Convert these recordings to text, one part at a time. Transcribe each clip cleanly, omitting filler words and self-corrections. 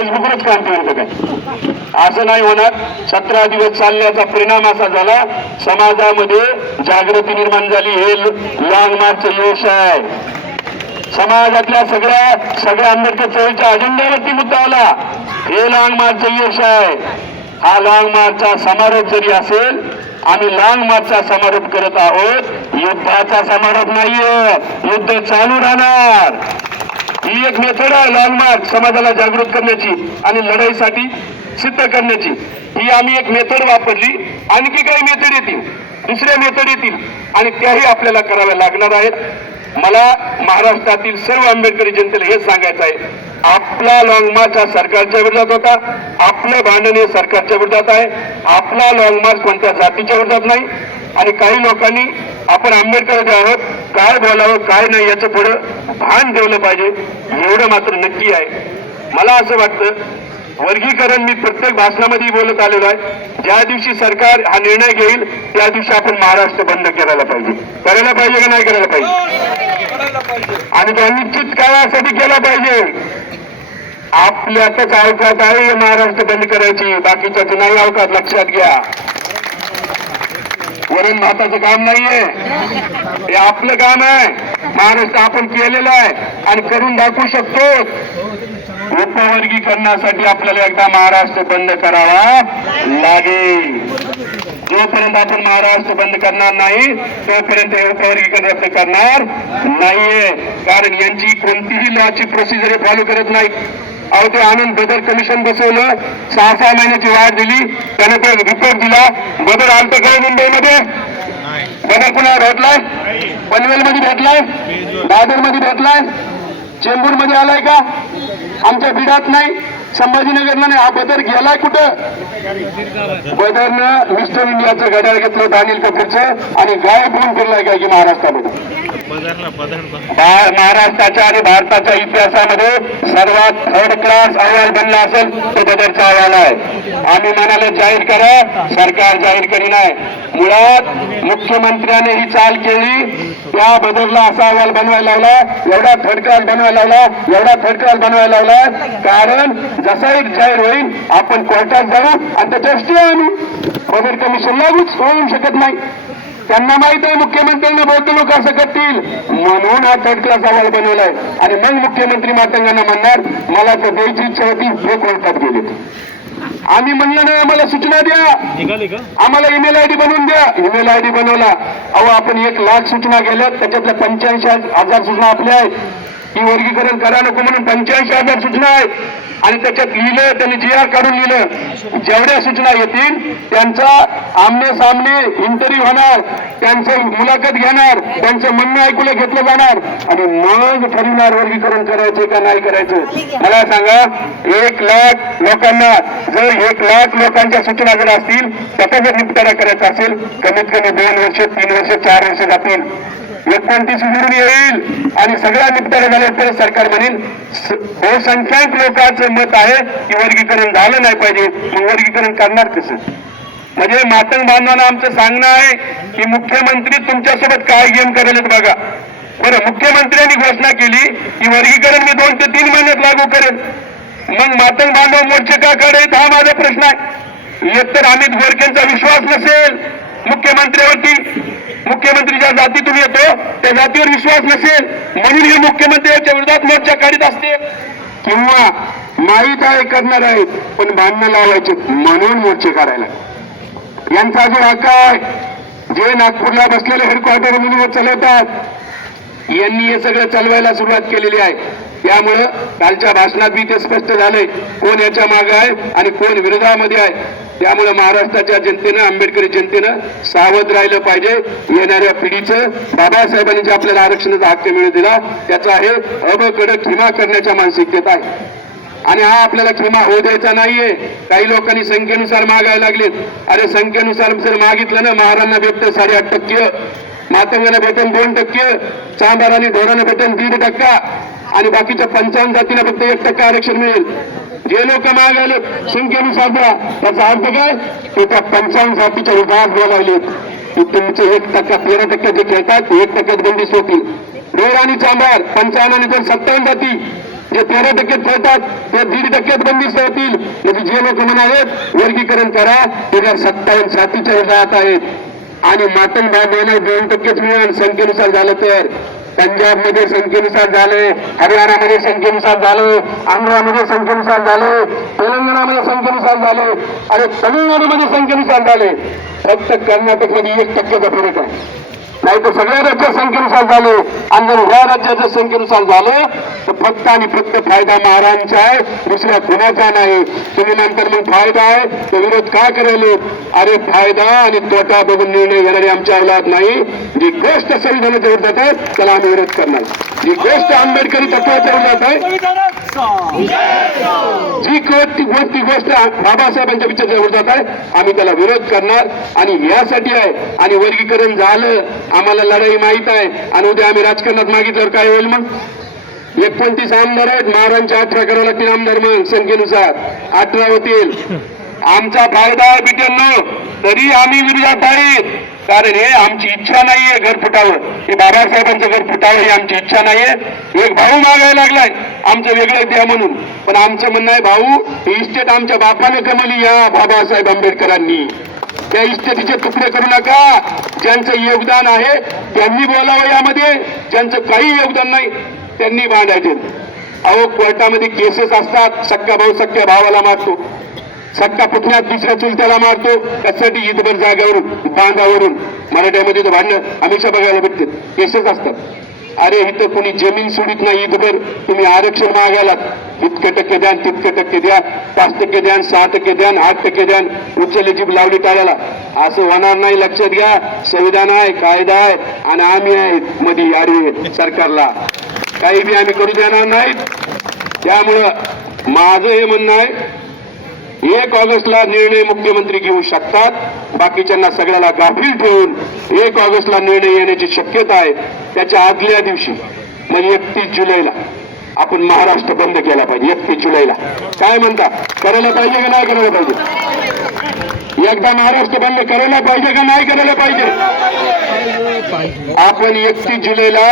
फेसबुकवरच काम करतो काय? असं नाही होणार. 17 दिवस चालण्याचा परिणाम असा झाला, समाजामध्ये जागृती निर्माण झाली. हे लॉंग मार्चचं यश आहे. समाजातल्या सगळ्या आंबेडकर चळवळीच्या अजेंड्यावरती मुद्दा आला. हे लॉंग मार्चचं यश आहे. हा लॉंग मार्चचा समारोप जरी असेल, आम्ही लॉंग मार्चचा समारोप करत आहोत, युद्धाचा समारोप नाहीये. युद्ध चालू राहणार. ही एक मेथड आहे लॉंग मार्च, समाजाला जागृत करण्याची आणि लढाईसाठी सिद्ध करण्याची. ही आम्ही एक मेथड वापरली. आणखी काही मेथड येतील, दुसऱ्या मेथड येतील आणि त्याही आपल्याला कराव्या लागणार आहेत. मला महाराष्ट्रातील सर्व आंबेडकरी जनतेला हेच सांगायचं आहे, आपला लॉंग मार्च हा सरकारच्या विरोधात होता. आपलं भांडण हे सरकारच्या विरोधात आहे. आपला लॉंग मार्च कोणत्या जातीच्या विरोधात नाही. आणि काही लोकांनी आपण आंबेडकर आहोत, काय बोलावं काय नाही याचं पुढं भान ठेवलं पाहिजे, एवढं मात्र नक्की आहे. मला असं वाटतं, वर्गीकरण मी प्रत्येक भाषणामध्ये बोलत आलेलो आहे. ज्या दिवशी सरकार हा निर्णय घेईल त्या दिवशी आपण महाराष्ट्र बंद करायला पाहिजे. करायला पाहिजे का नाही करायला पाहिजे? आणि तो निश्चित काळासाठी केला पाहिजे. आपल्यातच अवकात आहे महाराष्ट्र बंद करायची, बाकीच्याच नाही अवकात, लक्षात घ्या. वरून भाताचं काम नाहीये, हे आपलं काम आहे. महाराष्ट्र आपण केलेलं आहे आणि करून दाखवू शकतो. उपवर्गीकरणासाठी आपल्याला एकदा महाराष्ट्र बंद करावा लागेल. जोपर्यंत आपण महाराष्ट्र बंद करणार नाही तोपर्यंत हे उपवर्गीकरण करणार नाहीये. कारण यांची कोणतीही लॉची प्रोसिजर फॉलो करत नाही. अहो, ते आनंद बदल कमिशन बसवलं, 6 महिन्याची वाढ दिली, त्याने तो रिपोर्ट दिला. बदल आलत काय मुंबईमध्ये? बदल कुणाला भेटलाय? पनवेल मध्ये भेटलाय, दादर मध्ये भेटलाय, चेंबूर मध्ये आलाय का? आमच्या बिडात नाही, संभाजीनगरला नाही. हा बदल गेलाय कुठं? बदलनं मिस्टर इंडियाचं घड्याळ घेतलं अनिल कपूरचं आणि गायब होऊन फिरलाय काय की महाराष्ट्रामध्ये. महाराष्ट्राच्या आणि भारताच्या इतिहासामध्ये सर्वात थर्ड क्लास अहवाल बनला असेल तो बदलचा अहवाल आहे. आम्ही म्हणाले जाहीर करा, सरकार जाहीर करी नाही. मुळात मुख्यमंत्र्याने ही चाल केली, त्या बदलला असा अहवाल बनवायला लावला, एवढा थर्ड क्लास बनवायला लावला, एवढा थर्ड क्लास बनवायला लावला. कारण जसाही जाहीर होईल आपण कोर्टात जाऊ आणि त्याच्या स्टे आणू. बदल कमिशन लागूच होऊ शकत नाही. त्यांना माहित आहे मुख्यमंत्र्यांना बौद्ध लोक असं करतील, म्हणून हा थर्ड क्लास अहवाल बनवलाय. आणि मग मुख्यमंत्री मातंगांना म्हणणार मला तर द्यायची इच्छा होती, हे कोर्टात गेले. आम्ही म्हणलं नाही आम्हाला सूचना द्या, आम्हाला ईमेल आयडी बनवून द्या. ईमेल आयडी बनवला. अहो, आपण 1,00,000 सूचना गेल्या, त्याच्यातल्या 85,000 सूचना आपल्या आहेत. ही वर्गीकरण करा नको म्हणून 85,000 सूचना आहेत. आणि त्याच्यात लिहिलं, त्यांनी GR काढून लिहिलं, जेवढ्या सूचना येतील त्यांचा आमने सामने इंटरव्ह्यू होणार, त्यांचं मुलाखत घेणार, त्यांचं म्हणणं ऐकून घेतलं जाणार आणि मग ठरवणार वर्गीकरण करायचं का नाही करायचं. मला सांगा, 1,00,000 लोकांना जर 1,00,000 लोकांच्या सूचना जर असतील, त्याचा जर निपटारा करायचा असेल, कमीत कमी 2 वर्ष 3 वर्ष 4 वर्ष जातील. 29 निवडून येईल आणि सगळ्या निपटारा झाल्यानंतर सरकार म्हणेल बहुसंख्याक लोकांचं मत आहे की वर्गीकरण झालं नाही पाहिजे, मग वर्गीकरण करणार कसं? म्हणजे मातंग बांधवांना आमचं सांगणं आहे की मुख्यमंत्री तुमच्यासोबत काय गेम करेल बघा. बरं, मुख्यमंत्र्यांनी घोषणा केली की वर्गीकरण मी 2 ते 3 महिन्यात लागू करेल. मग मातंग बांधव मोर्चे का काढेल हा माझा प्रश्न आहे. एकतर अमित गोरखेंचा विश्वास नसेल मुख्यमंत्र्यावरती, मुख्यमंत्री ज्या जातीतून येतो त्या जातीवर विश्वास नसेल म्हणून हे मुख्यमंत्र्यांच्या विरोधात मोर्चा काढीत असते, किंवा माहीत आहे करणार आहेत पण भांडणं लावायचे म्हणून मोर्चे काढायला. यांचा जो हक्क आहे, जे नागपूरला बसलेले हेडक्वार्टर म्हणून चालवतात यांनी हे सगळं चालवायला सुरुवात केलेली आहे. त्यामुळं कालच्या भाषणात बी ते स्पष्ट झालंय कोण याच्या मागे आहे आणि कोण विरोधामध्ये आहे. त्यामुळे महाराष्ट्राच्या जनतेनं, आंबेडकरी जनतेनं सावध राहिलं पाहिजे. येणाऱ्या पिढीचं बाबासाहेबांनी जे आपल्याला आरक्षणाचा हक्क मिळवून दिला त्याचा हे अबकडं खिमा करण्याच्या मानसिकतेत आहे आणि हा आपल्याला खिमा होऊ द्यायचा नाहीये. काही लोकांनी संख्येनुसार मागायला लागलेत. अरे, संख्येनुसार जर मागितलं ना, महारांना भेटतं 8.5%, मातंगांना भेटन 2%, चांभार आणि ढोरांना भेटन 1.5% आणि बाकीच्या 55 जातीला फक्त 1% आरक्षण मिळेल. जे लोक मागायले संख्येनुसार द्या, त्याचा अर्थ काय? ते त्या 55 जातीच्या विभाग बोलावले की तुमचे 1% 13% जे खेळतात 1% बंदिस्त होतील. ढोर आणि चांभार 55 आणि 57 जाती जे 13% खेळतात ते 1.5% बंदिस्त होतील. म्हणजे जे लोक म्हणालेत वर्गीकरण करा 2057 साथीच्या विरोधात आहेत आणि मातंग भागाला 2%च मिळेल संख्येनुसार झालं तर. पंजाबमध्ये संख्येनुसार झाले, हरियाणामध्ये संख्येनुसार झाले, आंध्रामध्ये संख्येनुसार झाले, तेलंगणामध्ये संख्येनुसार झाले, अरे तमिळनाडूमध्ये संख्येनुसार झाले. फक्त कर्नाटकमध्ये 1%चा फरक आहे. नाही तर सगळ्या राज्यात संख्येनुसार झाले आणि जर ह्या राज्याच्या संख्येनुसार झालं तर फक्त आणि फक्त फायदा महाराजांचा आहे, दुसऱ्या कुणाचा नाही. तुम्ही नंतर मग फायदा आहे तो विरोध का करायले? अरे फायदा आणि तोटा बघून निर्णय घेणारे आमच्या अवलाद नाही. जी गोष्ट संविधानाच्या विरोधात आहे त्याला आम्ही विरोध करणार. जी गोष्ट आंबेडकरी तत्वाच्या विरोधात आहे, जी गोष्ट बाबासाहेबांच्या विचाराच्या विरोधात आहे आम्ही त्याला विरोध करणार. आणि यासाठी आहे. आणि वर्गीकरण झालं, आम्हाला लढाई माहित आहे. आणि उद्या आम्ही राजकारणात मागितल्यावर काय होईल? मग 29 आमदार आहेत, महाराजांचे 18 करावं लागतील आमदार. मग संख्येनुसार 18 होतील. आमचा फायदा आहे बिटेंनो, तरी आम्ही विरोधात आहे. कारण हे आमची इच्छा नाहीये घर फुटावं, हे बाबासाहेबांचं घर फुटावं ही आमची इच्छा नाहीये. एक भाऊ मागायला लागलाय आमचं वेगळं द्या म्हणून, पण आमचं म्हणणं आहे भाऊ ही इस्टेट आमच्या बापाने कमवली या बाबासाहेब आंबेडकरांनी. त्या इस्टेटीचे तुकडे करू नका. ज्यांचं योगदान आहे त्यांनी बोलावं यामध्ये, ज्यांचं काही योगदान नाही त्यांनी बांधायचे. अहो कोर्टामध्ये केसेस असतात, सक्का भाऊ सक्क्या भावाला मारतो, सक्का पुतण्यात दुसऱ्या चुलत्याला मारतो, त्यासाठी ईदभर जागेवरून बांधावरून. मराठ्यामध्ये तर भांडणं हमेशा बघायला भेटते, केसेस असतात. अरे इथं कोणी जमीन सोडित नाही ईदभर. तुम्ही आरक्षण मागायला इतके टक्के द्या, तितके टक्के द्या, 5% द्या, 6% द्या, 8% द्या, उचलली जीभ लावली टाळ्याला. असं होणार नाही, लक्षात घ्या. संविधान आहे, कायदा आहे आणि आम्ही आहे मध्ये आडवी सरकारला. काही बी आम्ही करू देणार नाहीत. त्यामुळं माझं हे म्हणणं आहे 1 ऑगस्टला निर्णय मुख्यमंत्री घेऊ शकतात, बाकीच्यांना सगळ्याला गाफील ठेवून 1 ऑगस्टला निर्णय येण्याची शक्यता आहे. त्याच्या आदल्या दिवशी म्हणजे 31 जुलैला आपण महाराष्ट्र बंद केला पाहिजे. 31 जुलैला काय म्हणता? करायला पाहिजे का नाही करायला पाहिजे? एकदा महाराष्ट्र बंद करायला पाहिजे का नाही करायला पाहिजे? आपण 31 जुलैला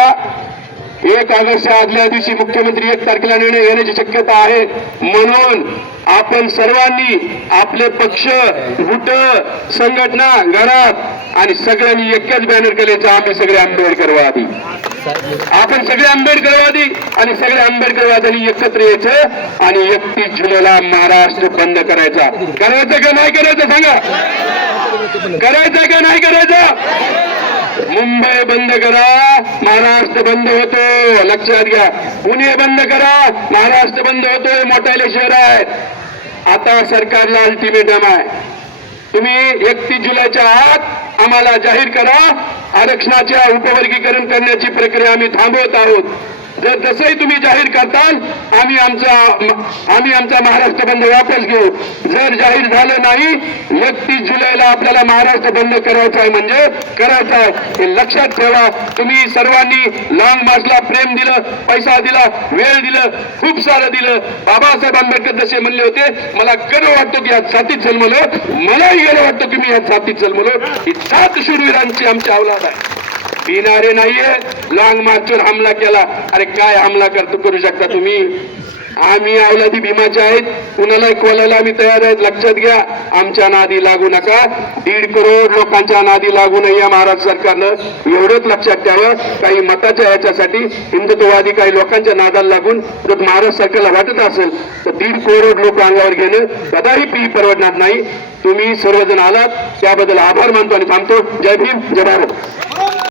1 ऑगस्टच्या आदल्या दिवशी मुख्यमंत्री 1 तारखेला निर्णय घेण्याची शक्यता आहे. म्हणून आपण सर्वांनी आपले पक्ष, गुट, संघटना घरात आणि सगळ्यांनी एकच बॅनर केल्याचं आम्ही सगळे आंबेडकरवादी. आपण सगळे आंबेडकरवादी आणि सगळ्या आंबेडकरवाद्यांनी एकत्र यायचं आणि 31 जुलैला महाराष्ट्र बंद करायचा. करायचं का नाही करायचं सांगा? करायचं का नाही करायचं? मुंबई बंद करा, महाराष्ट्र बंद होतो. लक्षात घ्या. पुणे बंद करा, महाराष्ट्र बंद होतोय. मोठाले शहर आहे. आता सरकारला अल्टिमेटम आहे, तुम्ही 31 जुलैच्या आत आम्हाला जाहीर करा. आरक्षणाच्या उपवर्गीकरण करण्याची प्रक्रिया आम्ही थांबवत आहोत. जर तसंही तुम्ही जाहीर करताल आम्ही आमचा महाराष्ट्र बंद वापस घेऊ. जर जाहीर झालं नाही 31 जुलैला आपल्याला महाराष्ट्र बंद करायचा आहे म्हणजे करायचा आहे, हे लक्षात ठेवा. तुम्ही सर्वांनी लॉंग मार्चला प्रेम दिलं, पैसा दिला, वेळ दिलं, खूप सारं दिलं. बाबासाहेब आंबेडकर जसे म्हणले होते, मला गर्व वाटतो की यात साथीत जन्मलो, मलाही गर्व वाटतो की मी यात साथीत जन्मलो. ही 7 शूरवीरांची आमची अवलाद आहे. पिणारे नाहीये. लॉंग मार्चवर हमला केला. अरे काय हमला करू शकता तुम्ही? आम्ही अवलादी भीमाचे आहेत, कुणालाही कोलायला आम्ही तयार आहेत. लक्षात घ्या. आमच्या नादी लागू नका. 1.5 करोड लोकांच्या नादी लागू नये या महाराष्ट्र सरकारनं, एवढंच लक्षात ठेवा. काही मताच्या याच्यासाठी हिंदुत्ववादी काही लोकांच्या नादाला लागून जर महाराष्ट्र सरकारला वाटत असेल तर 1.5 करोड लोक अंगावर घेणं कदाही परवडणार नाही. तुम्ही सर्वजण आलात त्याबद्दल आभार मानतो आणि थांबतो. जय भीम, जय भारत.